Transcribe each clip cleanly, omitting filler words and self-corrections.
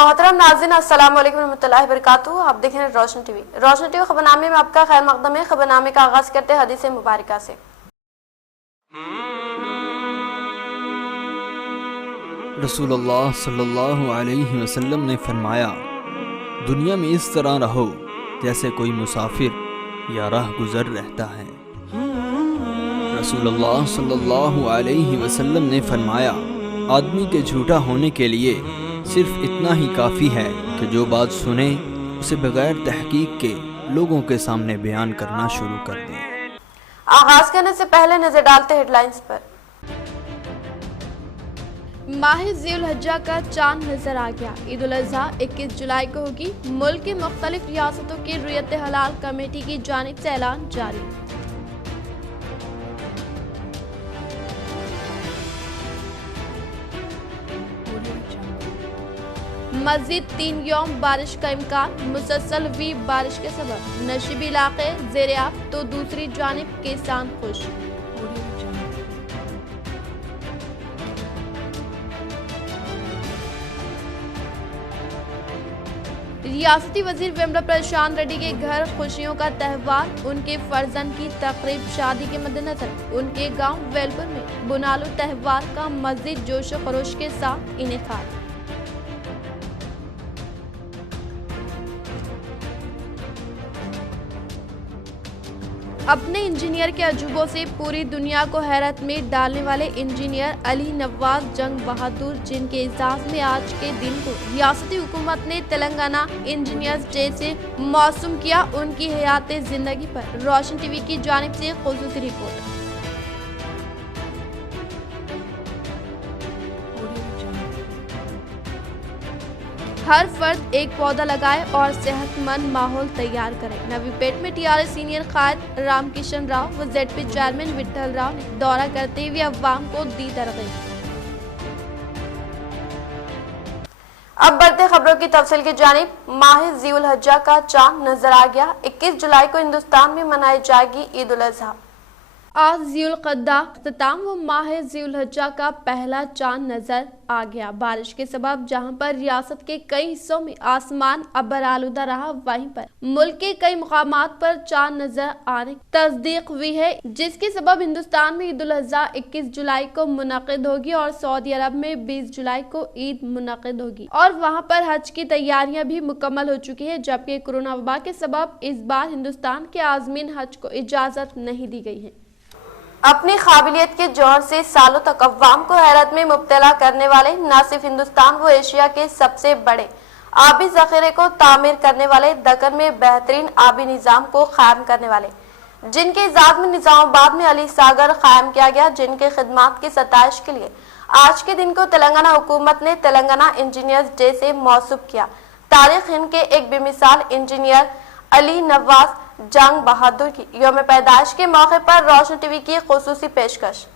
मोहतरम नाज़रीन, अस्सलाम वालेकुम रहमतुल्लाहि वबरकातुहू। आप देख रहे हैं रोशन टीवी। रोशन टीवी खबरनामे में आपका खैर मकदम है। खबरनामे का आगाज करते हैं हदीस मुबारका से। रसूलुल्लाह सल्लल्लाहु अलैहि वसल्लम ने फरमाया, दुनिया में इस तरह रहो जैसे कोई मुसाफिर या राह गुजर रहता है। रसूलुल्लाह सल्लल्लाहु अलैहि वसल्लम ने फरमाया, आदमी के झूठा होने के लिए सिर्फ इतना ही काफ़ी है कि जो बात सुने उसे बगैर तहकीक के लोगों के सामने बयान करना शुरू कर दे। आगाज करने से पहले नजर डालते हेडलाइंस पर। माह ज़ुल हज्जा का चांद नजर आ गया। ईद उल अज़हा 21 जुलाई को होगी। मुल्क की मुख्तलिफ रियासतों की रुयत हलाल कमेटी की जानिब से ऐलान जारी। मज़ीद 3 यौम बारिश का इम्कान। मुसलसल हुई बारिश के सबब नशीबी इलाके ज़ेर-ए-आब तो दूसरी जानिब किसान खुश। रियासती वजीर वेम्बला प्रशांत रेड्डी के घर खुशियों का त्यौहार। उनके फर्जंद की तकरीब शादी के मद्देनजर उनके गांव वेलपुर में बुनालू त्यौहार का मज़ीद जोश व खरोश के साथ इनेकाद। अपने इंजीनियर के अजूबों से पूरी दुनिया को हैरत में डालने वाले इंजीनियर अली नवाज जंग बहादुर, जिनके एजाज में आज के दिन को रियासती हुकूमत ने तेलंगाना इंजीनियर्स डे से मौसूम किया। उनकी हयात जिंदगी पर रोशन टीवी की जानिब से खुसूसी रिपोर्ट। हर फर्द एक पौधा लगाए और सेहतमंद माहौल तैयार करे। नवीपेट में टीआरएस सीनियर कायद रामकिशन राव व जेडपी चेयरमैन विट्ठल राव ने दौरा करते हुए अवाम को दी तरगीब। अब बढ़ते खबरों की तफसील की जानिब। माह ज़ुल हज्जा का चांद नजर आ गया। 21 जुलाई को हिंदुस्तान में मनाई जाएगी ईद उल अज़हा। आज ज़ुल क़अदा अख्ताम व माह ज़ुल हज्जा का पहला चांद नजर आ गया। बारिश के सबब जहां पर रियासत के कई हिस्सों में आसमान अबर आलूदा रहा, वहीं पर मुल्क के कई मुकामात पर चांद नजर आने की तस्दीक हुई है, जिसके सबब हिंदुस्तान में ईद उल अज़हा 21 जुलाई को मुनक़िद होगी और सऊदी अरब में 20 जुलाई को ईद मुनक़िद होगी और वहां पर हज की तैयारियां भी मुकम्मल हो चुकी है। जबकि कोरोना वबा के सबब इस बार हिंदुस्तान के आज़मीन हज को इजाजत नहीं दी गई है। अपनी काबिलियत के जोहर से सालों तक अवाम को हैरत में मुब्तला करने वाले न सिर्फ हिंदुस्तान व एशिया के सबसे बड़े आबी जखीरे को तामीर करने वाले, दक्कन में बेहतरीन आबी निज़ाम को कायम करने वाले, जिनके इजाद में निजामाबाद में अली सागर कायम किया गया, जिनके खिदमात की सताइश के लिए आज के दिन को तेलंगाना हुकूमत ने तेलंगाना इंजीनियर्स डे से मौसूफ किया। तारीख हिंद के एक बेमिसाल इंजीनियर अली नवाज जंग बहादुर की यौम पैदाइश के मौके पर रोशन टीवी की खुसूसी पेशकश।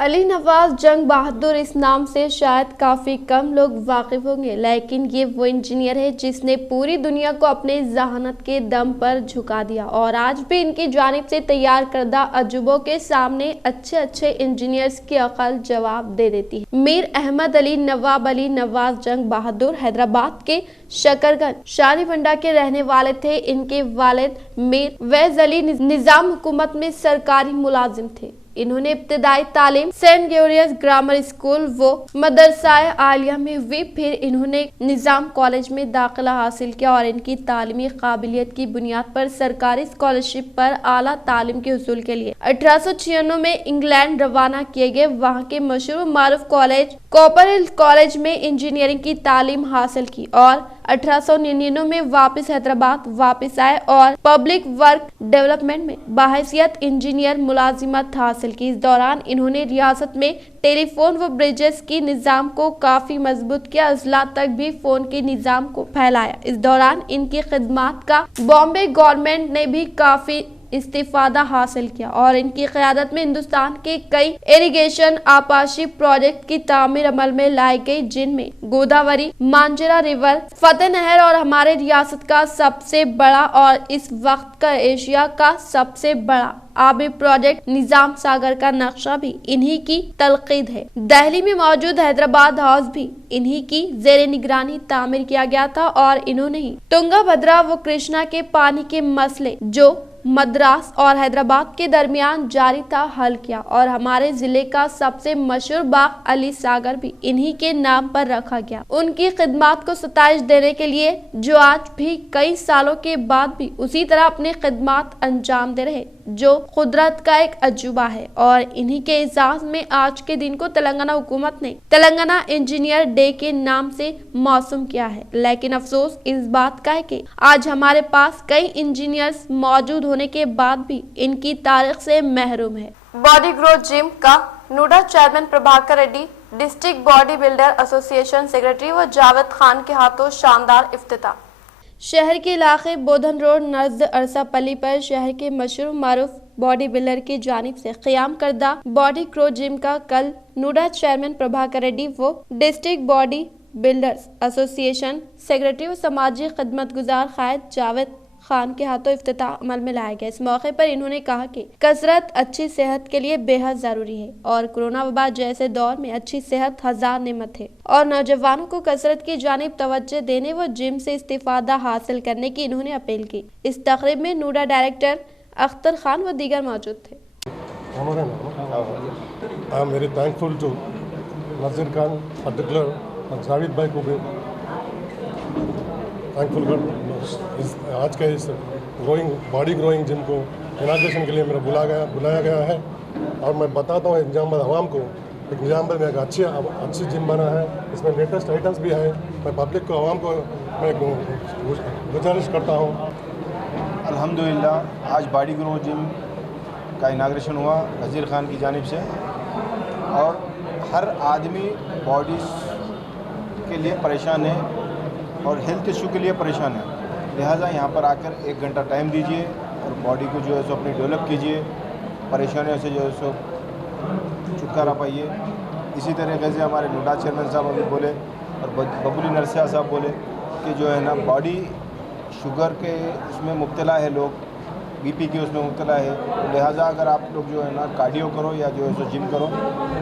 अली नवाज जंग बहादुर इस नाम से शायद काफी कम लोग वाकिफ होंगे, लेकिन ये वो इंजीनियर है जिसने पूरी दुनिया को अपने जहानत के दम पर झुका दिया और आज भी इनकी जानिब से तैयार करदा अजूबों के सामने अच्छे इंजीनियर्स की अकल जवाब दे देती है। मीर अहमद अली नवाब अली नवाज जंग बहादुर हैदराबाद के शकरगंज शारीबंडा के रहने वाले थे। इनके वालिद मीर वैज अली निजाम हुकूमत में सरकारी मुलाजिम थे। इन्होंने इब्तिदाई तालीम सेंट ग्योरियस ग्रामर स्कूल वो मदरसाए आलिया में हुई, फिर इन्होंने निजाम कॉलेज में दाखिला हासिल किया और इनकी तालीमी काबिलियत की बुनियाद पर सरकारी स्कॉलरशिप पर आला तालीम के हुसूल के लिए 1896 में इंग्लैंड रवाना किए गए। वहाँ के मशहूर मारूफ कॉलेज कॉपर हिल कॉलेज में इंजीनियरिंग की तालीम हासिल की और 1899 में वापस हैदराबाद वापस आए और पब्लिक वर्क डेवलपमेंट में बाहैसियत इंजीनियर मुलाजिमत हासिल की। इस दौरान इन्होंने रियासत में टेलीफोन व ब्रिजेस की निज़ाम को काफी मजबूत किया, अजला तक भी फोन के निज़ाम को फैलाया। इस दौरान इनकी खिदमात का बॉम्बे गवर्नमेंट ने भी काफी استفادہ حاصل کیا اور ان کی قیادت میں ہندوستان کے کئی اریگیشن آبپاشی پروجیکٹ کی تعمیر عمل میں لائی گئی، جن میں گوداوری، مانجرا ریور، فتح نہر اور ہمارے ریاست کا سب سے بڑا اور اس وقت کا ایشیا کا سب سے بڑا آبی پروجیکٹ نظام ساگر کا نقشہ بھی انہی کی تلقید ہے۔ دہلی میں موجود حیدرآباد ہاؤس بھی انہی کی زیر نگرانی تعمیر کیا گیا تھا اور انہوں نے ہی تنگا بھدرا و کرشنا کے پانی کے مسئلے جو مدراس اور حیدرآباد کے درمیان جاری تھا حل کیا، اور ہمارے ضلع کا سب سے مشہور باغ علی ساگر بھی انہی کے نام پر رکھا گیا۔ ان کی خدمات کو ستائش دینے کے لیے جو آج بھی کئی سالوں کے بعد بھی اسی طرح اپنے خدمات انجام دے رہے، جو قدرت کا ایک عجوبہ ہے، اور انہی کے اعزاز میں آج کے دن کو تلنگانہ حکومت نے تلنگانہ انجینئر ڈے کے نام سے موسوم کیا ہے۔ لیکن افسوس اس بات کا ہے کہ آج ہمارے پاس کئی انجینئرز موجود ہونے کے بعد بھی ان کی تاریخ سے محروم ہے۔ باڈی گروتھ جم کا نوڈا chairman Prabhakar Reddy, district body builder association secretary و جاوید خان کے ہاتھوں شاندار افتتاح۔ شہر کے علاقے بودھن روڈ نزد ارسا پلی پر شہر کے مشہور معروف باڈی بلڈر کی جانب سے قیام کردہ باڈی گروتھ جم کا کل نوڈا چیئرمین پربھاکر ریڈی و ڈسٹرکٹ باڈی بلڈرز ایسوسی ایشن سیکرٹری و سماجی خدمت گزار قائد جاوید خان کے ہاتھوں افتتاح عمل میں لایا گیا۔ اس موقع پر انہوں نے کہا کہ کثرت اچھی صحت کے لیے بے حد ضروری ہے اور کورونا وبا جیسے دور میں اچھی صحت ہزار نعمت ہے، اور نوجوانوں کو کثرت کی جانب توجہ دینے و جم سے استفادہ حاصل کرنے کی انہوں نے اپیل کی۔ اس تقریب میں نوڈا ڈائریکٹر اختر خان و دیگر موجود تھے۔ I am very thankful to Nazir Khan, particular and Javed bhai ko bhi thankful آج کا اس باڈی گروئنگ جم کو اناگریشن کے لیے میرا بلایا گیا ہے، اور میں بتاتا ہوں نظام آباد عوام کو نظام آباد میں ایک اچھی جم بنا ہے، اس میں لیٹسٹ آئٹمس بھی ہے۔ میں پبلک کو عوام کو میں گزارش کرتا ہوں۔ الحمدللہ آج باڈی گروتھ جم کا اناگریشن ہوا نذیر خان کی جانب سے، اور ہر آدمی باڈی کے لیے پریشان ہے اور ہیلتھ ایشو کے لیے پریشان ہے، لہٰذا یہاں پر آ کر 1 گھنٹہ ٹائم دیجیے اور باڈی کو جو ہے سو اپنی ڈیولپ کیجیے، پریشانیوں سے جو ہے سو چھٹکارا پائیے۔ اسی طریقے سے ہمارے نوڈا چیئرمین صاحب ابھی بولے اور ببولی نرسیا صاحب بولے کہ جو ہے نا باڈی شوگر کے اس میں مبتلا ہے، لوگ بی پی کے اس میں مبتلا ہے، لہٰذا اگر آپ لوگ جو ہے نا کارڈیو کرو یا جو ہے سو جم کرو،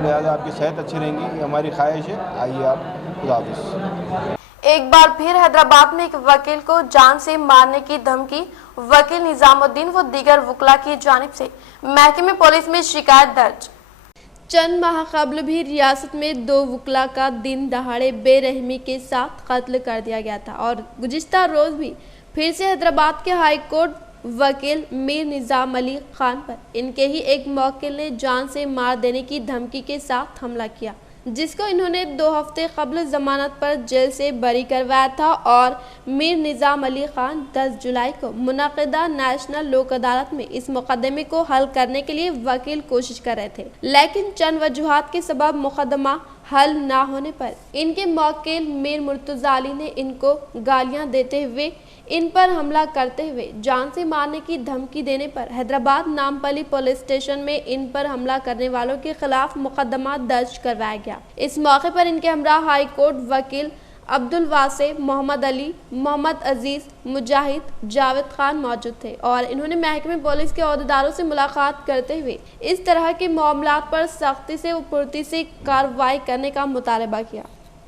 لہٰذا آپ کی صحت اچھی رہیں گی، یہ ہماری خواہش ہے۔ آئیے آپ، خدا حافظ۔ ایک بار پھر حیدرآباد میں ایک وکیل کو جان سے مارنے کی دھمکی، وکیل نظام الدین و دیگر وکلاء کی جانب سے محکمہ پولیس میں شکایت درج۔ چند ماہ قبل بھی ریاست میں 2 وکلاء کا دن دہاڑے بے رحمی کے ساتھ قتل کر دیا گیا تھا، اور گزشتہ روز بھی پھر سے حیدرآباد کے ہائی کورٹ وکیل میر نظام علی خان پر ان کے ہی ایک موکل نے جان سے مار دینے کی دھمکی کے ساتھ حملہ کیا، جس کو انہوں نے 2 ہفتے قبل ضمانت پر جیل سے بری کروایا تھا، اور میر نظام علی خان 10 جولائی کو منعقدہ نیشنل لوک عدالت میں اس مقدمے کو حل کرنے کے لیے وکیل کوشش کر رہے تھے، لیکن چند وجوہات کے سبب مقدمہ حل نہ ہونے پر ان کے موکل میر مرتضی علی نے ان کو گالیاں دیتے ہوئے، ان پر حملہ کرتے ہوئے، جان سے مارنے کی دھمکی دینے پر حیدرآباد نامپلی پولیس اسٹیشن میں ان پر حملہ کرنے والوں کے خلاف مقدمہ درج کروایا گیا۔ اس موقع پر ان کے ہمراہ ہائی کورٹ وکیل عبدالواسع، محمد علی، محمد عزیز، مجاہد، جاوید خان موجود تھے، اور انہوں نے محکمہ پولیس کے عہدیداروں سے ملاقات کرتے ہوئے اس طرح کے معاملات پر سختی سے و پھرتی سے کارروائی کرنے کا مطالبہ کیا۔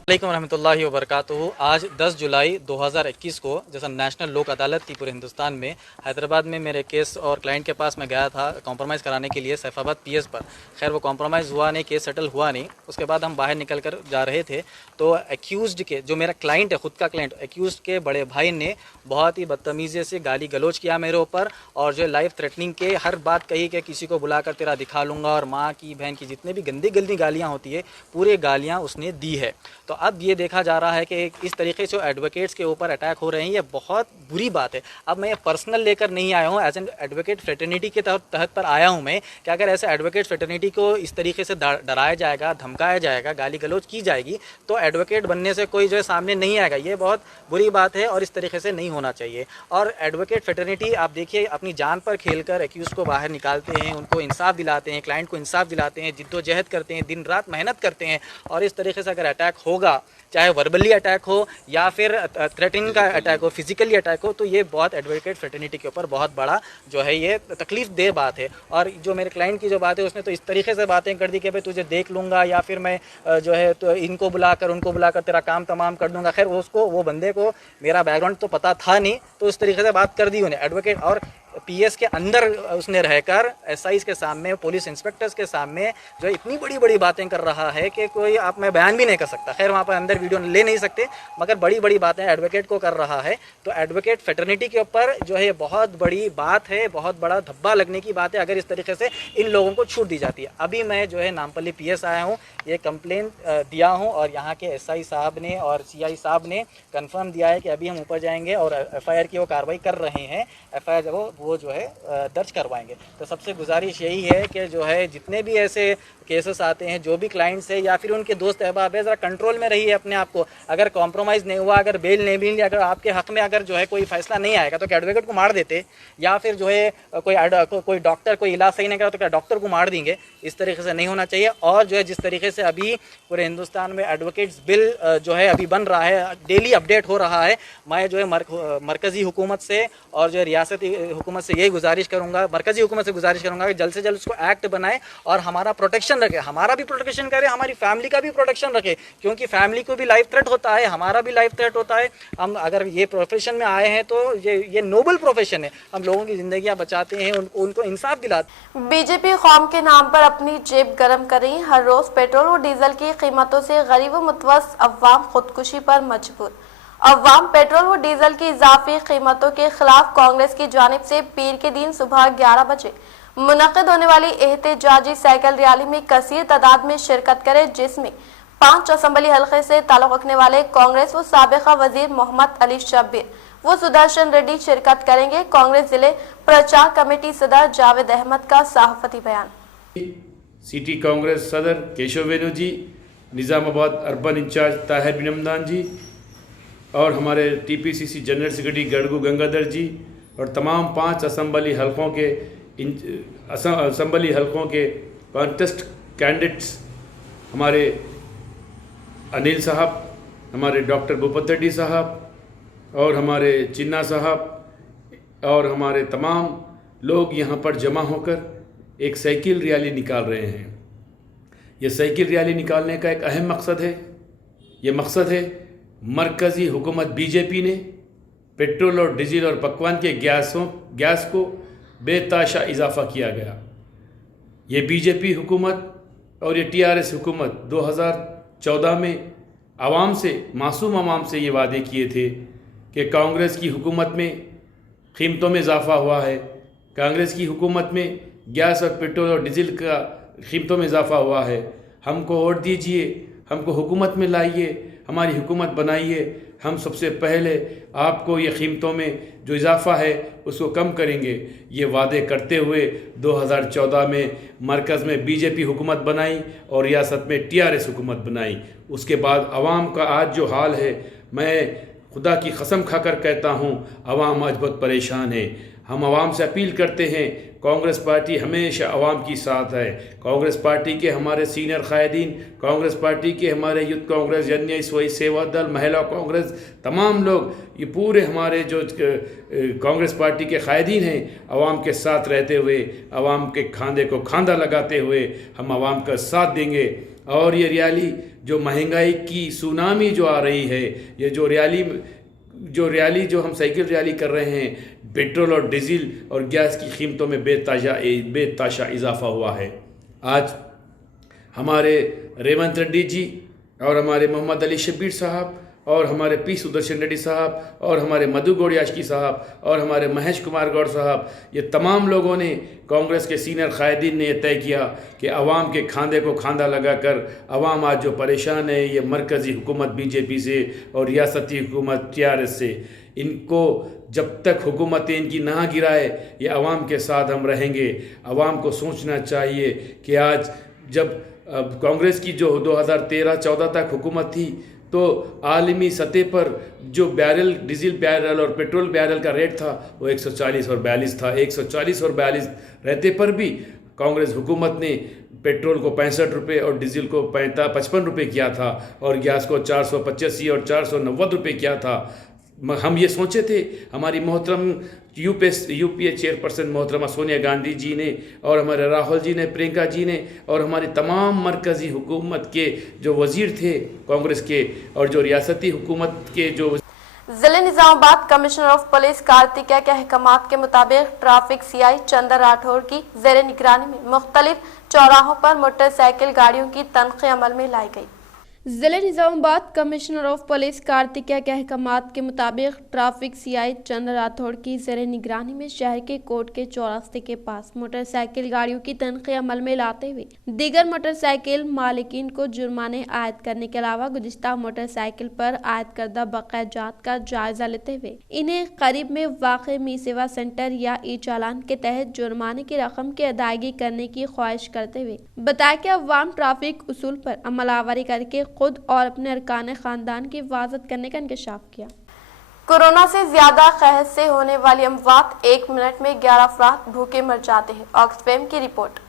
علیکم ورحمۃ اللہ وبرکاتہ۔ آج 10 جولائی 2021 کو جیسا نیشنل لوک عدالت تھی پورے ہندوستان میں، حیدرآباد میں میرے کیس اور کلائنٹ کے پاس میں گیا تھا کمپرومائز کرانے کے لیے سیف آباد پی ایس پر۔ خیر وہ کمپرومائز ہوا نہیں، کیس سیٹل ہوا نہیں۔ اس کے بعد ہم باہر نکل کر جا رہے تھے تو ایکیوزڈ کے جو میرا کلائنٹ ہے، خود کا کلائنٹ، ایکیوزڈ کے بڑے بھائی نے بہت ہی بدتمیزی سے گالی گلوچ کیا میرے اوپر، اور جو لائف تھریٹننگ کے ہر بات کہی کہ کسی کو بلا کر تیرا دکھا لوں گا، اور ماں کی بہن کی جتنے بھی گندی گالیاں ہوتی ہے، پورے گالیاں اس نے دی ہے۔ تو تو اب یہ دیکھا جا رہا ہے کہ اس طریقے سے ایڈوکیٹس کے اوپر اٹیک ہو رہے ہیں، یہ بہت بری بات ہے۔ اب میں یہ پرسنل لے کر نہیں آیا ہوں، ایز این ایڈوکیٹ فریٹرنیٹی کے تحت پر آیا ہوں میں، کہ اگر ایسے ایڈوکیٹ فریٹرنیٹی کو اس طریقے سے ڈرایا جائے گا، دھمکایا جائے گا، گالی گلوچ کی جائے گی تو ایڈوکیٹ بننے سے کوئی جو ہے سامنے نہیں آئے گا۔ یہ بہت بری بات ہے اور اس طریقے سے نہیں ہونا چاہیے۔ اور ایڈوکیٹ فریٹرنیٹی آپ دیکھیے اپنی جان پر کھیل کر ایکیوز کو باہر نکالتے ہیں، ان کو انصاف دلاتے ہیں، کلائنٹ کو انصاف دلاتے ہیں، جد و جہد کرتے ہیں، دن رات محنت کرتے ہیں، اور اس طریقے سے اگر اٹیک ہوگا، چاہے وربلی اٹیک ہو یا پھر تھریٹنگ کا اٹیک ہو، فزیکلی اٹیک ہو، تو یہ بہت ایڈوکیٹ فریٹرنیٹی کے اوپر بہت بڑا جو ہے یہ تکلیف دہ بات ہے۔ اور جو میرے کلائنٹ کی جو بات ہے اس نے تو اس طریقے سے باتیں کر دی کہ بھائی تجھے دیکھ لوں گا یا پھر میں جو ہے تو ان کو بلا کر ان کو بلا کر تیرا کام تمام کر دوں گا۔ خیر وہ بندے کو میرا بیک گراؤنڈ تو پتہ تھا نہیں، تو اس طریقے سے بات کر دی انہیں ایڈوکیٹ، اور پی ایس کے اندر اس نے رہ کر ایس آئیز کے سامنے، پولیس انسپیکٹرز کے سامنے جو اتنی بڑی بڑی باتیں کر رہا ہے کہ کوئی آپ میں بیان بھی نہیں کر سکتا۔ خیر وہاں پر اندر ویڈیو لے نہیں سکتے، مگر بڑی بڑی باتیں ایڈوکیٹ کو کر رہا ہے۔ تو ایڈوکیٹ فریٹرنیٹی کے اوپر جو ہے یہ بہت بڑی بات ہے، بہت بڑا دھبا لگنے کی بات ہے اگر اس طریقے سے ان لوگوں کو چھوٹ دی جاتی ہے۔ ابھی میں جو ہے نامپلی پی ایس آیا ہوں، یہ کمپلین دیا ہوں، اور یہاں کے ایس آئی صاحب نے اور سی آئی صاحب نے کنفرم دیا ہے کہ ابھی ہم اوپر جائیں گے اور ایف آئی آر کی وہ کارروائی کر رہے ہیں، ایف آئی آر وہ جو ہے درج کروائیں گے۔ تو سب سے گزارش یہی ہے کہ جو ہے جتنے بھی ایسے کیسز آتے ہیں، جو بھی کلائنٹس ہے یا پھر ان کے دوست احباب ہے، ذرا کنٹرول میں رہیے اپنے آپ کو۔ اگر کمپرومائز نہیں ہوا، اگر بیل نہیں ملی، اگر آپ کے حق میں اگر جو ہے کوئی فیصلہ نہیں آئے گا تو کیا ایڈوکیٹ کو مار دیتے؟ یا پھر جو ہے کوئی ڈاکٹر کوئی علاج صحیح نہیں کرا تو کیا ڈاکٹر کو مار دیں گے؟ اس طریقے سے نہیں ہونا چاہیے۔ اور جو ہے جس طریقے سے ابھی پورے ہندوستان میں ایڈوکیٹس بل جو ہے ابھی بن رہا ہے، ڈیلی اپڈیٹ ہو رہا ہے، میں جو ہے مرکزی حکومت سے اور جو ہے ریاستی حکومت سے یہی گزارش کروں گا، مرکزی حکومت سے گزارش کروں گا کہ جلد سے جلد اس کو ایکٹ بنائے اور ہمارا پروٹیکشن رکھے، ہمارا بھی پروٹیکشن کرے، ہماری فیملی کا بھی پروٹیکشن رکھے، کیونکہ فیملی کو بھی لائف تھریٹ ہوتا ہے، ہمارا بھی لائف تھریٹ ہوتا ہے۔ ہم اگر یہ پروفیشن میں آئے ہیں تو یہ نوبل پروفیشن ہے، ہم لوگوں کی زندگیاں بچاتے ہیں، ان کو انصاف دلاتے ہیں۔ بی جے پی قوم کے نام پر اپنی جیب گرم کر رہی، ہر روز پیٹرول اور ڈیزل کی قیمتوں سے غریب و متوسط عوام خودکشی پر مجبور۔ عوام پیٹرول و ڈیزل کی اضافی قیمتوں کے خلاف کانگریس کی جانب سے پیر کے دن صبح 11 بجے منعقد ہونے والی احتجاجی سائیکل ریلی میں کثیر تعداد میں شرکت کرے، جس میں 5 اسمبلی حلقے سے تعلق رکھنے والے کانگریس و سابقہ وزیر محمد علی شبیر و سدرشن ریڈی شرکت کریں گے۔ کانگریس ضلع پرچار کمیٹی صدر جاوید احمد کا صحافتی بیان۔ سٹی کانگریس صدر کیشو وینو جی، نظام آباد اربن انچارج طاہر بن حمدان جی، اور ہمارے ٹی پی سی سی جنرل سیکرٹری گڑگو گنگادر جی، اور تمام 5 اسمبلی حلقوں کے کانٹیسٹ کینڈیڈیٹس، ہمارے انل صاحب، ہمارے ڈاکٹر بھوپت ریڈی صاحب، اور ہمارے چنا صاحب، اور ہمارے تمام لوگ یہاں پر جمع ہو کر ایک سائیکل ریلی نکال رہے ہیں۔ یہ سائیکل ریلی نکالنے کا ایک اہم مقصد ہے، یہ مقصد ہے مرکزی حکومت بی جے پی نے پیٹرول اور ڈیزل اور پکوان کے گیس کو بے تحاشا اضافہ کیا گیا۔ یہ بی جے پی حکومت اور یہ ٹی آر ایس حکومت 2014 میں معصوم عوام سے یہ وعدے کیے تھے کہ کانگریس کی حکومت میں قیمتوں میں اضافہ ہوا ہے، کانگریس کی حکومت میں گیس اور پیٹرول اور ڈیزل کا قیمتوں میں اضافہ ہوا ہے، ہم کو ووٹ دیجئے، ہم کو حکومت میں لائیے، ہماری حکومت بنائیے، ہم سب سے پہلے آپ کو یہ قیمتوں میں جو اضافہ ہے اس کو کم کریں گے۔ یہ وعدے کرتے ہوئے 2014 میں مرکز میں بی جے پی حکومت بنائی اور ریاست میں ٹی آر ایس حکومت بنائی۔ اس کے بعد عوام کا آج جو حال ہے، میں خدا کی قسم کھا کر کہتا ہوں، عوام آج بہت پریشان ہے۔ ہم عوام سے اپیل کرتے ہیں، کانگریس پارٹی ہمیشہ عوام کی ساتھ ہے۔ کانگریس پارٹی کے ہمارے سینئر قائدین، کانگریس پارٹی کے ہمارے یوتھ کانگریس، جنیا سوئی سیوا دل، مہیلا کانگریس، تمام لوگ، یہ پورے ہمارے جو کانگریس پارٹی کے قائدین ہیں، عوام کے ساتھ رہتے ہوئے، عوام کے کھاندے کو کھاندہ لگاتے ہوئے ہم عوام کا ساتھ دیں گے۔ اور یہ ریالی جو مہنگائی کی سونامی جو آ رہی ہے، یہ جو ہم سائیکل ریالی کر رہے ہیں، پیٹرول اور ڈیزل اور گیس کی قیمتوں میں بے تحاشا اضافہ ہوا ہے۔ آج ہمارے ریونت ریڈی جی اور ہمارے محمد علی شبیر صاحب اور ہمارے پی سدرشن ریڈی صاحب اور ہمارے مدھو گوڑی آشکی صاحب اور ہمارے مہیش کمار گوڑ صاحب، یہ تمام لوگوں نے، کانگریس کے سینئر قائدین نے یہ طے کیا کہ عوام کے کھاندے کو کھاندہ لگا کر عوام آج جو پریشان ہے یہ مرکزی حکومت بی جے پی سے اور ریاستی حکومت TRS سے، ان کو جب تک حکومتیں ان کی نہ گرائے یہ عوام کے ساتھ ہم رہیں گے۔ عوام کو سوچنا چاہیے کہ آج جب کانگریس کی جو 2013-14 تک حکومت تھی تو عالمی سطح پر جو بیرل ڈیزل بیرل اور پیٹرول بیرل کا ریٹ تھا وہ 140 اور 42 تھا۔ 140 اور 42 رہتے پر بھی کانگریس حکومت نے پیٹرول کو 65 روپے اور ڈیزل کو 55 روپے کیا تھا اور گیس کو 485 اور 490 روپے کیا تھا۔ ہم یہ سوچے تھے، ہماری محترم یو پی اے چیئرپرسن محترمہ سونیا گاندھی جی نے اور ہمارے راہل جی نے، پرینکا جی نے اور ہمارے تمام مرکزی حکومت کے جو وزیر تھے کانگریس کے اور جو ریاستی حکومت کے جو ضلع نظام آباد کمشنر آف پولیس کارتکیہ کے احکامات کے مطابق ٹریفک CI چندر راٹھور کی زیر نگرانی میں مختلف چوراہوں پر موٹر سائیکل گاڑیوں کی تنخی عمل میں لائی گئی۔ ضلع نظام آباد کمشنر آف پولیس کارتکیہ کے احکامات کے مطابق ٹریفک CI چندر راٹھور کی زیر نگرانی میں شہر کے کوٹ کے چوراستے کے پاس موٹر سائیکل گاڑیوں کی تنخی عمل میں لاتے ہوئے دیگر موٹر سائیکل مالکین کو جرمانے عائد کرنے کے علاوہ گزشتہ موٹر سائیکل پر عائد کردہ بقایا جات کا جائزہ لیتے ہوئے انہیں قریب میں واقع می سیوا سینٹر یا ای چالان کے تحت جرمانے کی رقم کی ادائیگی کرنے کی خواہش کرتے ہوئے بتایا کہ عوام ٹریفک اصول پر عمل آوری کر کے خود اور اپنے ارکان خاندان کی حفاظت کرنے کا انکشاف کیا۔ کورونا سے زیادہ قحط سے ہونے والی اموات 1 منٹ میں 11 افراد بھوکے مر جاتے ہیں، آکسفیم کی رپورٹ۔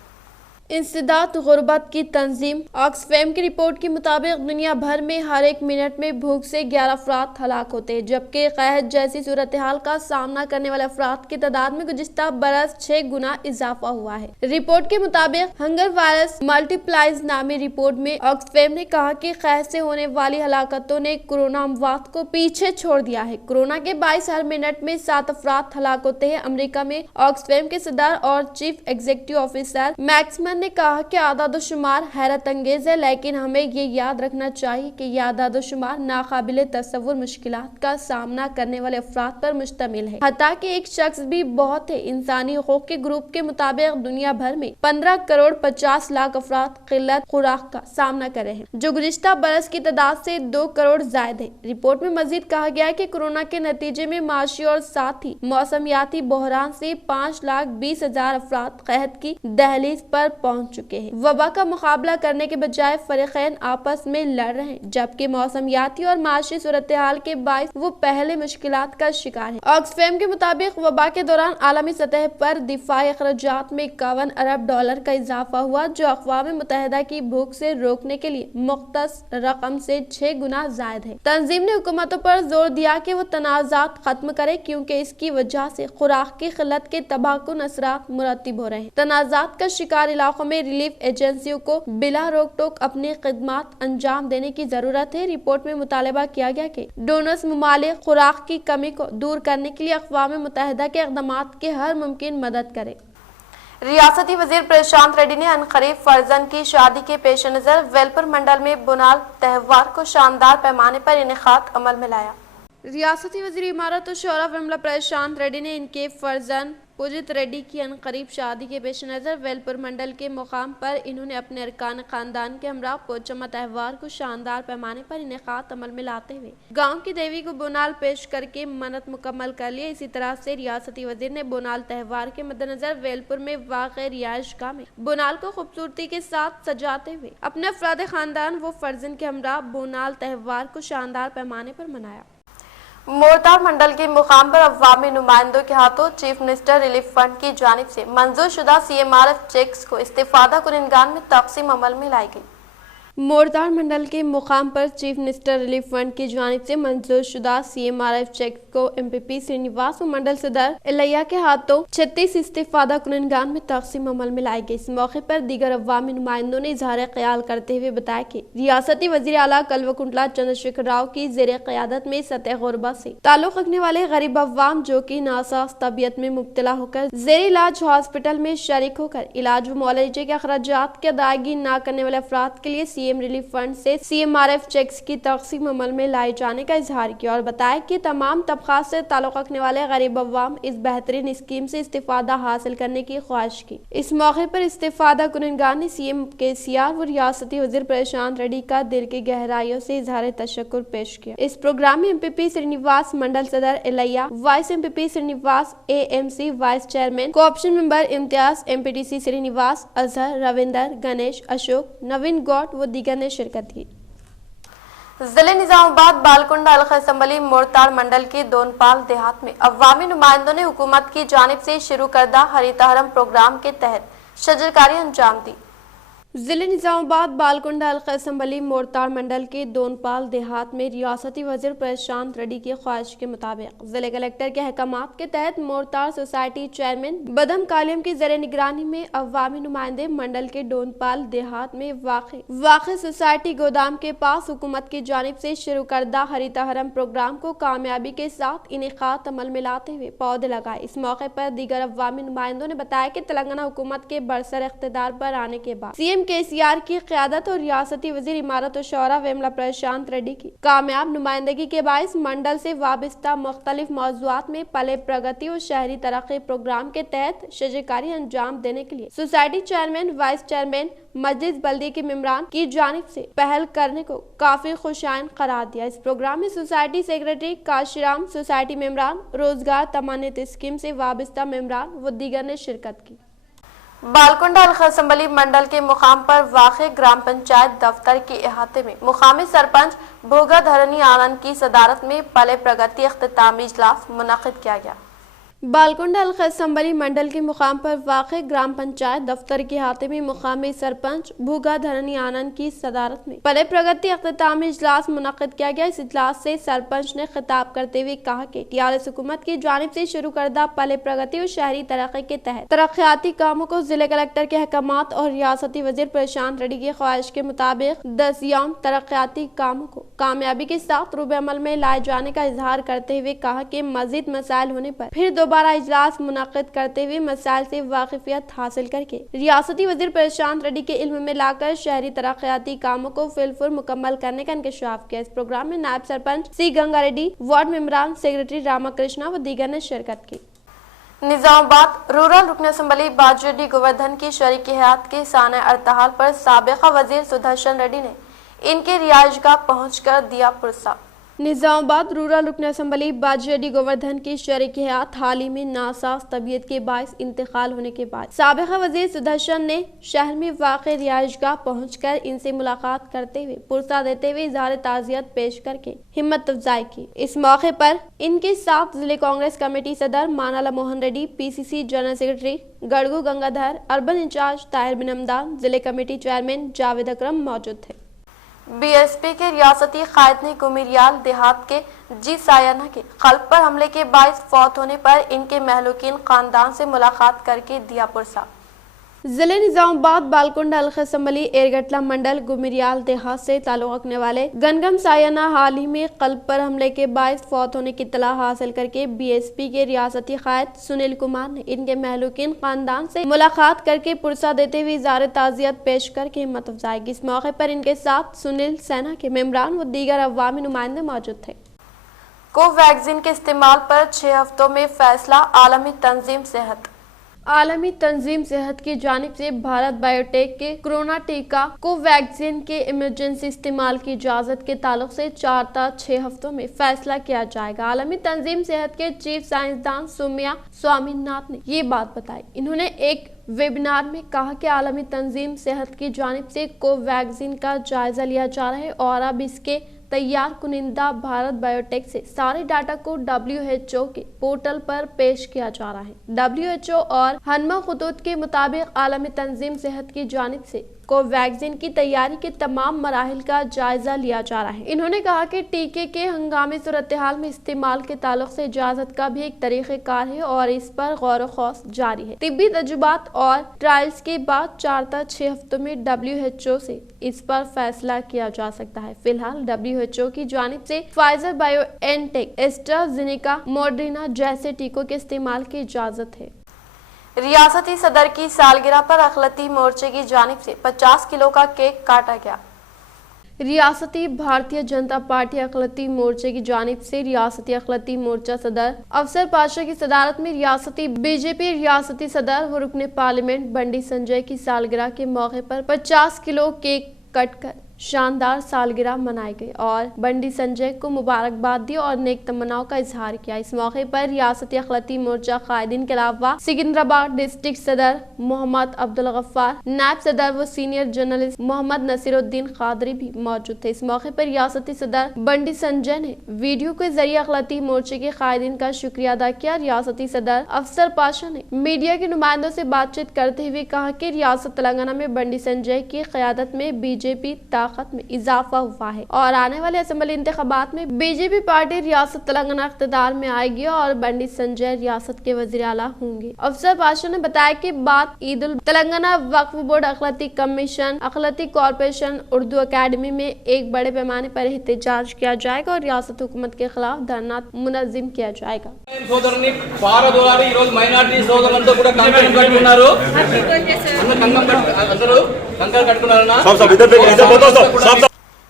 انسداد غربت کی تنظیم آکسفیم کی رپورٹ کے مطابق دنیا بھر میں ہر 1 منٹ میں بھوک سے 11 افراد ہلاک ہوتے ہیں، جبکہ قحط جیسی صورتحال کا سامنا کرنے والے افراد کی تعداد میں گزشتہ برس 6 گنا اضافہ ہوا ہے۔ رپورٹ کے مطابق ہنگر وائرس ملٹی پلائز نامی رپورٹ میں آکسفیم نے کہا کہ قحط سے ہونے والی ہلاکتوں نے کورونا اموات کو پیچھے چھوڑ دیا ہے۔ کورونا کے باعث ہر منٹ میں 7 افراد ہلاک ہوتے ہیں۔ امریکہ میں آکسفیم کے صدر اور چیف ایگزیکٹو آفیسر میکسمن نے کہا کہ اعداد و شمار حیرت انگیز ہے، لیکن ہمیں یہ یاد رکھنا چاہیے کہ یہ اعداد و شمار ناقابل تصور مشکلات کا سامنا کرنے والے افراد پر مشتمل ہے، حتیٰ کہ ایک شخص بھی بہت ہے۔ انسانی حقوق کے گروپ کے مطابق دنیا بھر میں 15 کروڑ 50 لاکھ افراد قلت خوراک کا سامنا کر رہے ہیں، جو گزشتہ برس کی تعداد سے 2 کروڑ زائد ہے۔ رپورٹ میں مزید کہا گیا ہے کہ کورونا کے نتیجے میں معاشی اور ساتھ ہی موسمیاتی بحران سے 5,20,000 افراد قحط کی دہلیز پر پہنچ چکے ہیں۔ وبا کا مقابلہ کرنے کے بجائے فریقین آپس میں لڑ رہے ہیں، جبکہ موسمیاتی اور معاشی صورتحال کے باعث وہ پہلے مشکلات کا شکار ہیں۔ آکسفیم کے مطابق وبا کے دوران عالمی سطح پر دفاعی اخراجات میں $51 ارب کا اضافہ ہوا، جو اقوام متحدہ کی بھوک سے روکنے کے لیے مختص رقم سے 6 گنا زائد ہے۔ تنظیم نے حکومتوں پر زور دیا کہ وہ تنازعات ختم کرے، کیونکہ اس کی وجہ سے خوراک کی قلت کے تباہ کن اثرات مرتب ہو رہے ہیں۔ تنازعات کا شکار علاقوں میں ریلیف ایجنسیوں کو بلا روک ٹوک اپنی خدمات انجام دینے کی ضرورت ہے۔ رپورٹ میں مطالبہ کیا گیا کہ ڈونرز ممالک خوراک کی کمی کو دور کرنے کے لیے اقوام متحدہ کے اقدامات کی ہر ممکن مدد کریں۔ ریاستی وزیر پرشانت ریڈی نے عنقریب فرزند کی شادی کے پیش نظر ویلپور منڈل میں بونال تہوار کو شاندار پیمانے پر انعقاد عمل میں لایا۔ ریاستی وزیر امارت و شورا وملا پرشانت ریڈی نے ان کے فرزند پوجت ریڈی کی عنقریب شادی کے پیش نظر ویلپور منڈل کے مقام پر انہوں نے اپنے ارکان خاندان کے ہمراہ پوچما تہوار کو شاندار پیمانے پر انعقاد عمل میں لاتے ہوئے گاؤں کی دیوی کو بونال پیش کر کے منت مکمل کر لیا۔ اسی طرح سے ریاستی وزیر نے بونال تہوار کے مد نظر ویلپور میں واقع رہائش گاہ میں بونال کو خوبصورتی کے ساتھ سجاتے ہوئے اپنے افراد خاندان و فرزند کے ہمراہ بونال تہوار کو شاندار پیمانے پر منایا۔ مورتار منڈل کے مقام پر عوامی نمائندوں کے ہاتھوں چیف منسٹر ریلیف فنڈ کی جانب سے منظور شدہ CMRF چیکس کو استفادہ کنندگان میں تقسیم عمل میں لائی گئی۔ مورتار منڈل کے مقام پر چیف منسٹر ریلیف فنڈ کی جانب سے منظور شدہ CMRF چیک کو MP سرینیواس و منڈل صدر الیہ کے ہاتھوں 36 استفادہ کنندگان میں تقسیم عمل میں لائی گئی۔ اس موقع پر دیگر عوامی نمائندوں نے اظہار خیال کرتے ہوئے بتایا کہ ریاستی وزیر اعلیٰ کلوکنٹلا چندر شیکھر راؤ کی زیر قیادت میں سطح غربت سے تعلق رکھنے والے غریب عوام جو کہ ناساز طبیعت میں مبتلا ہو کر زیر علاج ہاسپٹل میں شریک ہو کر علاج و معالجے کے اخراجات کی ادائیگی نہ کرنے والے افراد کے لیے पीएम रिलीफ फंड से CMRF चेक्स की तकसीम अमल में लाए जाने का इजहार किया और बताया कि तमाम तबकात से ताल्लुक रखने वाले गरीब अवाम इस बेहतरीन स्कीम से इस्तिफादा हासिल करने की ख्वाहिश की। इस मौके पर इस्तिफादा कुनगान ने CM KCR व रियासती वज़ीर प्रशांत रेड्डी का दिल की गहराइयों से इजहार तशक्कुर पेश किया। इस प्रोग्राम में MPP श्रीनिवास, मंडल सदर Elaiah, vice MPP Srinivas, AMC vice chairman, cooption member Imtiaz, MPTC Srinivas, Azhar, Ravinder, Ganesh, Ashok, Naveen Goud व दीगर ने शिरकत की। जिले निजामाबाद बालकुंडा अलखा असम्बली मोरताड़ मंडल के दोनपाल देहात में अवामी नुमाइंदों ने हुकूमत की जानिब से शुरू करदा हरितहरम प्रोग्राम के तहत शजरकारी अंजाम दी। जिले निजामाबाद बालकुंडा अलखा असम्बली मोरताड़ मंडल के दोनपाल देहात में रियासती वज़ीर प्रशांत रेड्डी की ख्वाहिश के मुताबिक जिले कलेक्टर के अहकामात के तहत मोरताड़ सोसाइटी चेयरमैन बदम कालिम की ज़र निगरानी में अवामी नुमाइंदे मंडल के दोनपाल देहात में वाक़ सोसाइटी गोदाम के पास हुकूमत की जानिब से शुरू करदा हरितहरम प्रोग्राम को कामयाबी के साथ इनेकात अमल में लाते हुए पौधे लगाए। इस मौके पर दीगर अवामी नुमाइंदों ने बताया कि तेलंगाना हुकूमत के बरसर इख्तिदार पर आने के बाद CM KCR की क़यादत और रियासती वज़ीर इमारत और शौरा वेमला प्रशांत रेड्डी की कामयाब नुमाइंदगी के बायस मंडल से वाबस्ता मुख्तलिफ मौज़ूआत में पले प्रगति और शहरी तरक्की प्रोग्राम के तहत शजरकारी अंजाम देने के लिए सोसाइटी चेयरमैन, वाइस चेयरमैन, मजलिस बल्दी के मेंबरान की जानिब से पहल करने को काफी खुशाइन करार दिया। इस प्रोग्राम में सोसाइटी सेक्रेटरी काशीराम, सोसाइटी मेंबरान, रोजगार तमानित स्कीम से वाबस्ता मेंबरान व दीगर ने शिरकत की। बालकुंडा अलखा असम्बली मंडल के मुकाम पर वाक़े ग्राम पंचायत दफ्तर के अहाते में मुकामी सरपंच भोगा धरनी आनंद की सदारत में पले प्रगति इख्तितामी इजलास मुनक़िद किया गया। बालकुंडा अलखा असम्बली मंडल के मुकाम पर वाक़े ग्राम पंचायत दफ्तर के अहाते में मुकामी सरपंच भूगा धरनी आनंद की सदारत में पले प्रगति इख्तितामी इजलास मुनक़िद किया गया। इस इजलास से सरपंच ने खिताब करते हुए कहा कि TRS हुकूमत की जानिब से शुरू करदा पले प्रगति और शहरी तरक्की के तहत तरक्याती कामों को जिले कलेक्टर के अहकामात और रियासती वज़ीर प्रशांत रेड्डी की ख्वाहिश के मुताबिक 10 यौम तरक्याती कामों को कामयाबी के साथ रूबे अमल में लाए जाने का इजहार करते हुए कहा कि मजीद मसाइल होने पर फिर दोबारा इजलास मुनक़िद करते हुए मसाइल से वाकिफियत हासिल करके रियासती वज़ीर प्रशांत रेड्डी के इल्म में लाकर शहरी तरक्याती कामों को फिलफुल मुकम्मल करने का इंकशाफ किया। इस प्रोग्राम में नायब सरपंच C गंगा रेड्डी, वार्ड मेंबरान, सेक्रेटरी रामाकृष्णा व दीगर ने शिरकत की। निजामाबाद रूरल रुकन असम्बली बाजरेड्डी गोवर्धन की शरीक हयात के साने अर्तहाल पर साबिक़ा वज़ीर सुदर्शन रेड्डी ने इनके रिहाइशगाह पहुंचकर दिया पुरसा। निजामाबाद रूरल रुकन असम्बली बाजरेड्डी गोवर्धन की शरीक हयात हाल ही में नासाज तबीयत के बायस इंतकाल होने के बाद साबिक़ा वज़ीर सुदर्शन ने शहर में वाक़े रिहाइशगाह पहुंचकर इनसे मुलाकात करते हुए पुरसा देते हुए इज़हार ताज़ियत पेश करके हिम्मत अफजाई की। इस मौके पर इनके साथ जिले कांग्रेस कमेटी सदर Manala Mohan Reddy, PCC general secretary Gadugu Gangadhar, urban incharge Tahir bin Hamdan, जिले कमेटी चेयरमैन जावेद अकरम मौजूद थे। BSP के रियासती कायद ने कुमिरियाल देहात के जी सायना के कल्ब पर हमले के बायस फौत होने पर इनके महलूकीन खानदान से मुलाकात करके दिया पुरसा। जिले निजामाबाद बालकुंडा अलखा असम्बली एरगटला मंडल गुमिरियाल देहात से ताल्लुक़ रखने वाले गनगम सायना हाल ही में कल्ब पर हमले के बायस फौत होने की इत्तला हासिल करके BSP के रियासती कायद सुनील कुमार ने इनके महलूकीन खानदान से मुलाकात करके पुरसा देते हुए इज़हार ताज़ियत पेश करके हिम्मत अफजाई की। इस मौके पर इनके साथ सुनील सेना के मेंबरान व दीगर अवामी नुमाइंदे मौजूद थे। कोवैक्सीन के इस्तेमाल पर 6 हफ्तों में फैसला। आलमी तंजीम सेहत की जानिब से भारत बायोटेक के कोरोना टीका कोवैक्सीन के इमरजेंसी इस्तेमाल की इजाज़त के ताल्लुक से 4 ta 6 हफ्तों में फैसला किया जाएगा। आलमी तंजीम सेहत के चीफ साइंसदान सौम्या स्वामीनाथन ने ये बात बताई। इन्होंने एक वेबिनार में कहा कि आलमी तंजीम सेहत की जानिब से कोवैक्सीन का जायजा लिया जा रहा है और अब इसके तैयार कुनिंदा भारत बायोटेक से सारे डाटा को WHO के पोर्टल पर पेश किया जा रहा है। WHO और हनमा खुतूत के मुताबिक आलमी तंजीम सेहत की जानिब से कोवैक्सीन की तैयारी के तमाम मराहिल का जायजा लिया जा रहा है। इन्होंने कहा कि टीके के हंगामी सूरत-ए-हाल में इस्तेमाल के ताल्लुक से इजाजत का भी एक तरीक़ेकार है और इस पर गौर व खौस जारी है। तिब्बी तजुबात और ट्रायल्स के बाद 4 ta 6 हफ्तों में WHO से इस पर फैसला किया जा सकता है। फिलहाल WHO की जानिब से फाइजर, बायोएनटेक, एस्ट्राजेनेका, मॉडर्ना जैसे टीकों के इस्तेमाल की इजाजत है। रियासती सदर की सालगिरह पर अखिलती मोर्चे की जानिब से 50 किलो का केक काटा गया। रियासती भारतीय जनता पार्टी अखिलती मोर्चे की जानिब से रियासती अखिलती मोर्चा सदर अफसर पाशा की सदारत में रियासती बीजेपी रियासती सदर व रुकने पार्लियामेंट बंडी संजय की सालगिरह के मौके पर 50 किलो केक कट कर शानदार सालगिरह मनाई गई और बंडी संजय को मुबारकबाद दी और नेक तमन्नाओं का इजहार किया। इस मौके पर रियासती अखिलती मोर्चा कायदीन के अलावा सिकंदराबाद डिस्ट्रिक्ट सदर मोहम्मद अब्दुल गफ्फार, नायब सदर व सीनियर जर्नलिस्ट मोहम्मद नसीरुद्दीन कादरी भी मौजूद थे। इस मौके पर रियासती सदर बंडी संजय ने वीडियो के जरिए अखिलती मोर्चे के कायदीन का शुक्रिया अदा किया। रियासती सदर अफसर पाशा ने मीडिया के नुमाइंदों से बातचीत करते हुए कहा कि रियासत तेलंगाना में बंडी संजय की क़यादत में बीजेपी ताकत में इजाफा हुआ है और आने वाले असेंबली इंतखाबात में बीजेपी पार्टी रियासत तेलंगाना इख्तिदार में आएगी और बंडी संजय रियासत के वज़ीर आला होंगे। अफसर पाशा ने बताया कि बात ईद उल तेलंगाना वक्फ बोर्ड, अखिलती कमीशन, अखिलती कॉर्पोरेशन, उर्दू अकेडमी में एक बड़े पैमाने पर एहतजाज किया जाएगा और रियासत हुकूमत के खिलाफ धरना मुनज़्ज़म किया जाएगा।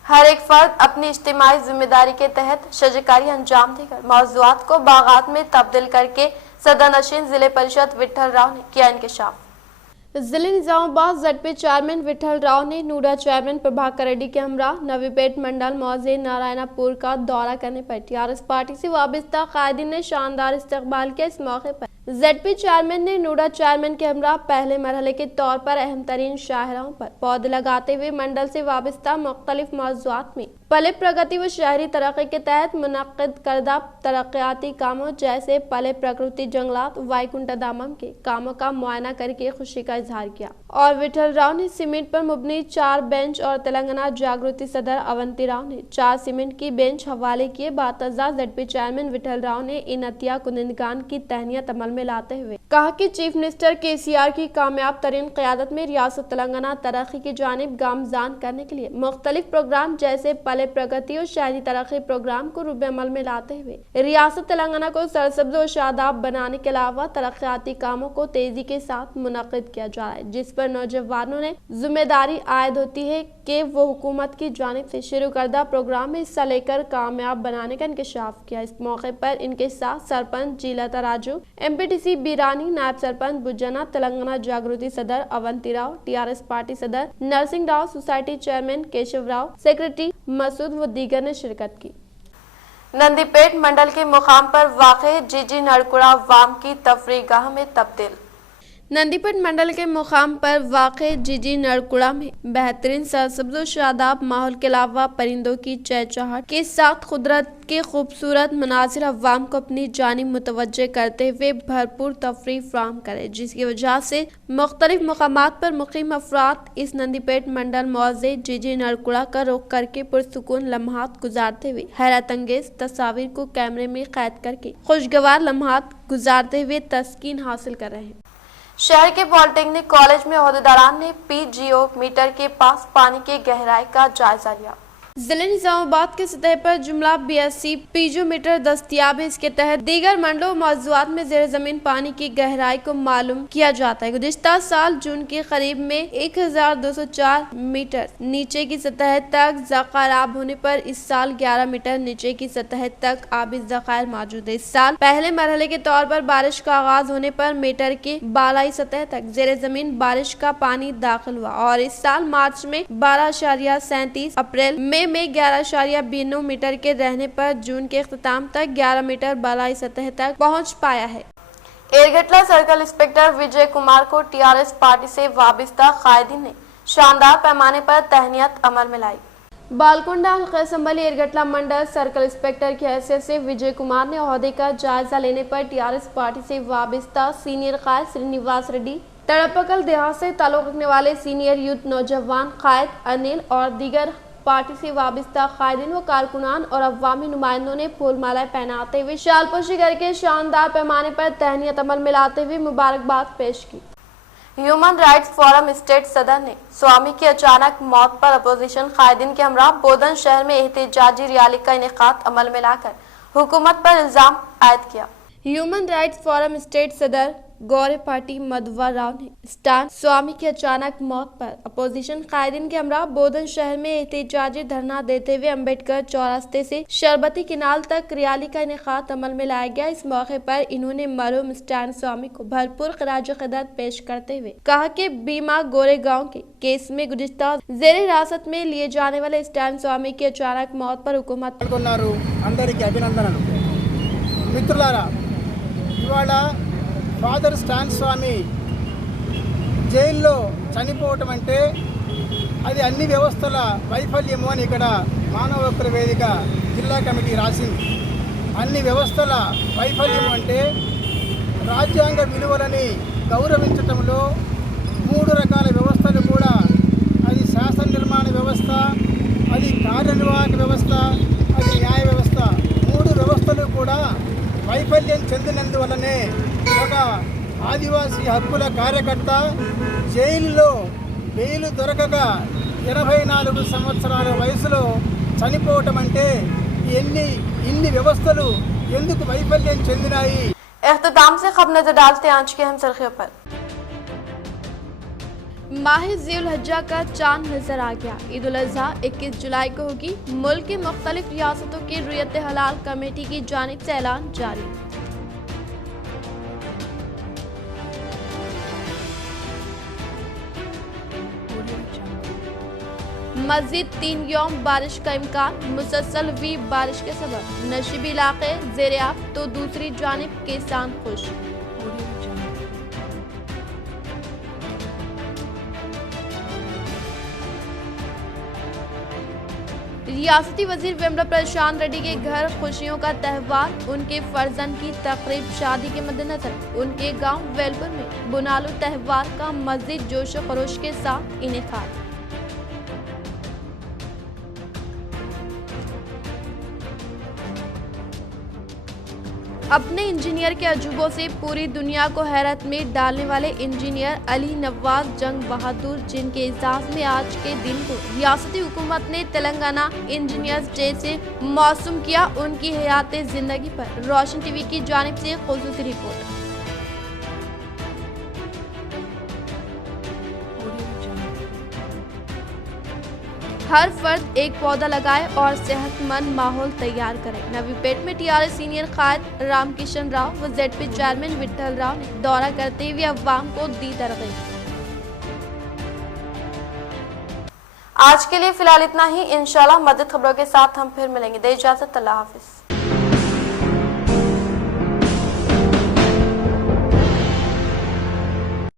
हर एक फर्द अपनी इज्तिमाई जिम्मेदारी के तहत शजकारी अंजाम देकर मौज़ूआत को बागात में तब्दील करके सदरनशीन जिले परिषद विठल राव ने किया इंकशाफ। जिले निजामाबाद ZP चेयरमैन विठल राव ने नूडा चेयरमैन प्रभाकर रेड्डी के हमरा नवीपेट मंडल मौजे नारायणापुर का दौरा करने पर टीआरएस पार्टी से वाबस्ता कायदीन ने शानदार इस्तकबाल किया। इस मौके पर ZP चेयरमैन ने नूडा चेयरमैन के हमरा पहले मरहले के तौर पर अहम तरीन शाहराहों पर पौधे लगाते हुए मंडल से वाबस्ता मुख्तलिफ मौज़ूआत में पले प्रगति व शहरी तरक्की के तहत मुनक्किद करदा तरक्याती कामों जैसे पले प्रकृति जंगलात वाईकुंठ दामम के कामों का मुआयना करके खुशी का इजहार किया और विठल राव ने सीमेंट पर मुबनी 4 बेंच और तेलंगाना जागृति सदर अवंती राव ने 4 सीमेंट की बेंच हवाले किए। बातजा ZP चेयरमैन विठल राव ने इन अतिया कुनिंदगान की तहनीत अमल में लाते हुए कहा कि चीफ मिनिस्टर KCR की कामयाब तरीन क़यादत में रियासत तेलंगाना तरक्की की जानिब गामजान करने के लिए मुख्तलिफ प्रोग्राम जैसे पले प्रगति और शहरी तरक्की प्रोग्राम को रूबे अमल में लाते हुए रियासत तेलंगाना को सरसब्ज़ और शादाब बनाने के अलावा तरक्याती कामों को तेजी के साथ मुनक्किद किया जा रहा है, जिस पर नौजवानों ने जिम्मेदारी आयद होती है कि वो हुकूमत की जानिब से शुरू करदा प्रोग्राम में हिस्सा लेकर कामयाब बनाने का इंकशाफ किया। इस मौके पर इनके साथ सरपंच जिला तराजू, MPTC बीरानी, नायब सरपंच बुजना, तेलंगाना जागृति सदर अवंती राव, TRS पार्टी सदर Narasimha Rao, society chairman Keshav Rao, secretary Masood व दीगर ने शिरकत की। नंदीपेट मंडल के मुकाम पर वाक़े जीजी नड़कुड़ा वाम की तफरीगाह में तब्दील। नंदीपेट मंडल के मुकाम पर वाक़े जीजी नड़कुड़ा में बेहतरीन सरसब्ज़ और शादाब माहौल के अलावा परिंदों की चहचहाहट के साथ कुदरत के खूबसूरत मनाजिर अवाम को अपनी जानिब मुतवज्जे करते हुए भरपूर तफरीह फराहम करे, जिसकी वजह से मुख्तलिफ मकामात पर मुकीम अफराद इस नंदीपेट मंडल मौजे जीजी नड़कुड़ा का रुख करके पुरसुकून लम्हात गुजारते हुए हैरत अंगेज तस्वीर को कैमरे में कैद करके खुशगवार लम्हात गुजारते हुए तस्कीन हासिल कर रहे हैं। शहर के पॉलिटेक्निक कॉलेज में ओहदेदारान ने PGO मीटर के पास पानी की गहराई का जायजा लिया। जिले निजामाबाद के सतह पर जुमला BSc PGO मीटर दस्तियाब है। इसके तहत दीगर मंडलों मौज़ूआत में ज़ेर ज़मीन पानी की गहराई को मालूम किया जाता है। गुज़िश्ता साल जून के करीब में 1204 मीटर नीचे की सतह तक ज़ख़ायराब होने पर इस साल 11 मीटर नीचे की सतह तक आबी ज़ख़ायर मौजूद है। इस साल पहले मरहले के तौर पर बारिश का आगाज होने पर मीटर की बालाई सतह तक ज़ेर ज़मीन बारिश का पानी दाखिल हुआ और इस साल मार्च में 12.37, अप्रैल में 11.92 मीटर के रहने पर जून के इख्तिताम तक 11 मीटर बालाई सतह तक पहुंच पाया है। एरगटला सर्कल इंस्पेक्टर विजय कुमार को TRS पार्टी से वाबस्ता कायदीन ने शानदार पैमाने पर तहनीत अमल में लाई। बालकुंडा हल्का असम्बली एरगटला मंडल सर्कल इंस्पेक्टर की हैसियत से विजय कुमार ने ओहदे का जायजा लेने पर TRS पार्टी से वाबस्ता सीनियर कायद श्रीनिवास रेड्डी, तड़पकल देहात से ताल्लुक रखने वाले सीनियर यूथ नौजवान कायद अनिल और दीगर पार्टी से वाबस्ता कायदीन व कारकुनान और अवामी नुमाइंदों ने फूल मालाएं पहनाते हुए शालपोशी करके शानदार पैमाने पर तहनीत अमल में लाते हुए मुबारकबाद पेश की। ह्यूमन राइट्स फोरम स्टेट सदर ने स्वामी की अचानक मौत पर अपोजिशन कायदीन के हमरा बोधन शहर में एहतजाजी रैली का इनेकाद अमल में लाकर हुकूमत पर इल्जाम आयद किया। ह्यूमन राइट्स फोरम स्टेट सदर गौरे पार्टी मधुवर राव ने स्टान स्वामी की अचानक मौत पर अपोजिशन कायदीन के हमरा बोधन शहर में एहतजाजी धरना देते हुए अम्बेडकर चौरास्ते से शरबती किनाल तक रैली का इनेकाद अमल में लाया गया। इस मौके पर इन्होंने मरहूम स्टान स्वामी को भरपूर खराज अक़ीदत पेश करते हुए कहा कि बीमा गोरेगांव के केस में गुज़िश्ता ज़ेर हिरासत में लिए जाने वाले स्टान स्वामी की अचानक मौत पर हुकूमत అందరికీ అభినందనలు। మిత్రులారా, ఇవాళ ఫాదర్ స్టాన్ స్వామి జైల్లో చనిపోవటం అంటే అది అన్ని వ్యవస్థల వైఫల్యము అని ఇక్కడ మానవ హక్కుల వేదిక జిల్లా కమిటీ రాసింది। అన్ని వ్యవస్థల వైఫల్యం అంటే రాజ్యాంగ విలువలని గౌరవించటంలో 3 రకాల వ్యవస్థలు కూడా, అది శాసన నిర్మాణ వ్యవస్థ, అది కార్యనిర్వాహక వ్యవస్థ, అది న్యాయ వ్యవస్థ, 3 వ్యవస్థలు కూడా వైఫల్యం చెందినందువల్లనే ఒక ఆదివాసీ హక్కుల కార్యకర్త జైలులో బెయిల్ దొరకక 84 సంవత్సరాల వయసులో చనిపోవటం అంటే ఇన్ని వ్యవస్థలు ఎందుకు వైఫల్యం చెందినాయి। इख्तिताम से खबर नजर डालते हैं आज के अहम सुर्खियों पर। माह ज़ुल हज्जा का चांद नजर आ गया। ईद उल अज़हा 21 जुलाई को होगी। मुल्क की मुख्तलिफ रियासतों की रुयत हलाल कमेटी की जानिब से ऐलान जारी। मज़ीद 3 यौम बारिश का इम्कान। मुसलसल हुई बारिश के सबब नशीबी इलाके ज़ेर-ए-आब तो दूसरी जानिब किसान खुश। रियासती वजीर वेम्बला प्रशांत रेड्डी के घर खुशियों का त्यौहार। उनके फर्जंद की तकरीब शादी के मद्देनजर उनके गांव वेलपुर में बुनालू त्यौहार का मज़ीद जोश व खरोश के साथ इनेकाद। अपने इंजीनियर के अजूबों से पूरी दुनिया को हैरत में डालने वाले इंजीनियर अली नवाज जंग बहादुर, जिनके एजाज में आज के दिन को रियासती हुकूमत ने तेलंगाना इंजीनियर्स डे से मौसूम किया। उनकी हयात जिंदगी पर रोशन टीवी की जानिब से खुसूसी रिपोर्ट। हर फर्द एक पौधा लगाए और सेहतमंद माहौल तैयार करे। नवी पेट में टीआरएस सीनियर कायद रामकिशन राव व जेडपी चेयरमैन विट्ठल राव ने दौरा करते हुए अवाम को दी तरगीब। आज के लिए फिलहाल इतना ही। इंशाल्लाह मज़ीद खबरों के साथ हम फिर मिलेंगे। दे इजाज़त, अल्लाह हाफिज।